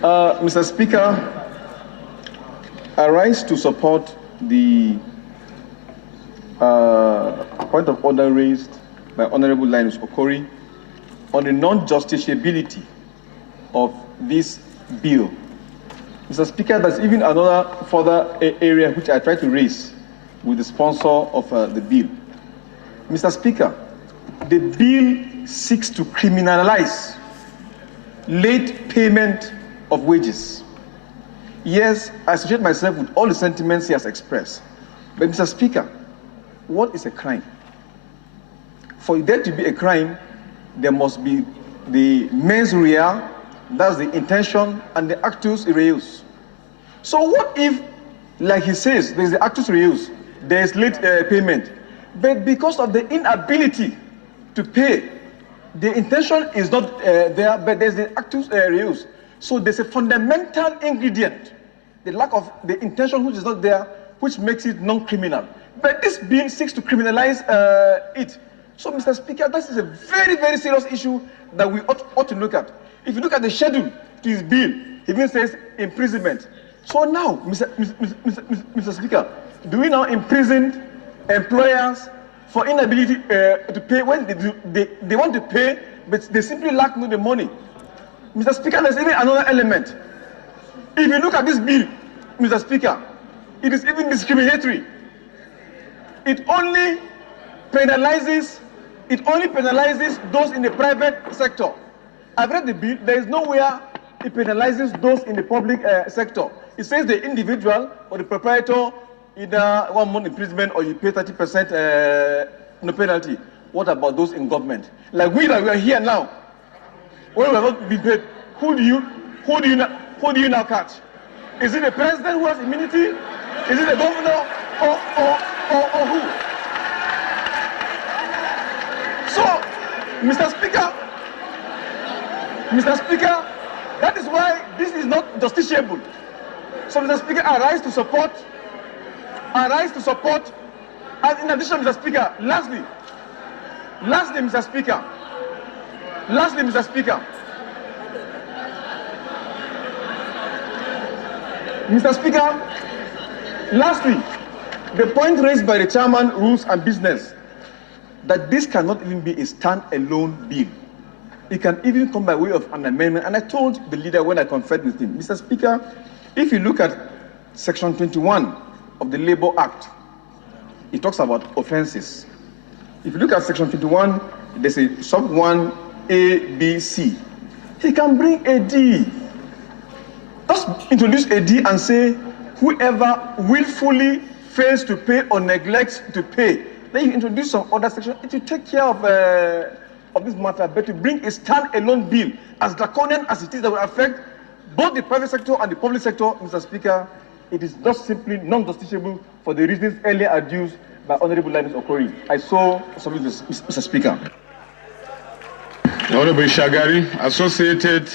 Mr. Speaker, I rise to support the point of order raised by Honorable Linus Okori on the non-justiciability of this bill. Mr. Speaker, there's even another further area which I try to raise with the sponsor of the bill. Mr. Speaker, the bill seeks to criminalize late payment of wages. Yes, I associate myself with all the sentiments he has expressed. But Mr. Speaker, what is a crime? For there to be a crime, there must be the mens rea, that's the intention, and the actus reus. So what if, like he says, there's the actus reus, there's late payment, but because of the inability to pay, the intention is not there, but there's the actus reus. So there's a fundamental ingredient, the lack of the intention which is not there, which makes it non-criminal. But this bill seeks to criminalize it. So, Mr. Speaker, this is a very, very serious issue that we ought to look at. If you look at the schedule to his bill, it even says imprisonment. So now, Mr. Speaker, do we now imprison employers for inability to pay when they want to pay, but they simply lack the money? Mr. Speaker, there's even another element. If you look at this bill, Mr. Speaker, it is even discriminatory. It only penalizes those in the private sector. I've read the bill. There is nowhere it penalizes those in the public sector. It says the individual or the proprietor, either 1 month imprisonment or you pay 30% no penalty. What about those in government? Like we are here now. When we have not been paid, who do you now catch? Is it the president who has immunity? Is it the governor or who? So, Mr. Speaker, that is why this is not justiciable. So, Mr. Speaker, I rise to support, and in addition, Mr. Speaker, lastly, Mr. Speaker, lastly, the point raised by the chairman, Rules and Business, that this cannot even be a stand-alone bill. It can even come by way of an amendment. And I told the leader when I conferred with him, Mr. Speaker, if you look at Section 21 of the Labour Act, it talks about offences. If you look at Section 21, there's a sub 1 A, B, C. He can bring a D. Just introduce a D and say, whoever willfully fails to pay or neglects to pay. Then you introduce some other section to take care of this matter, but to bring a stand-alone bill, as draconian as it is, that will affect both the private sector and the public sector, Mr. Speaker, it is just simply non-justiciable for the reasons earlier adduced by Honorable Linus Okori. I so submit this, Mr. Speaker. Honorable Shagari, associated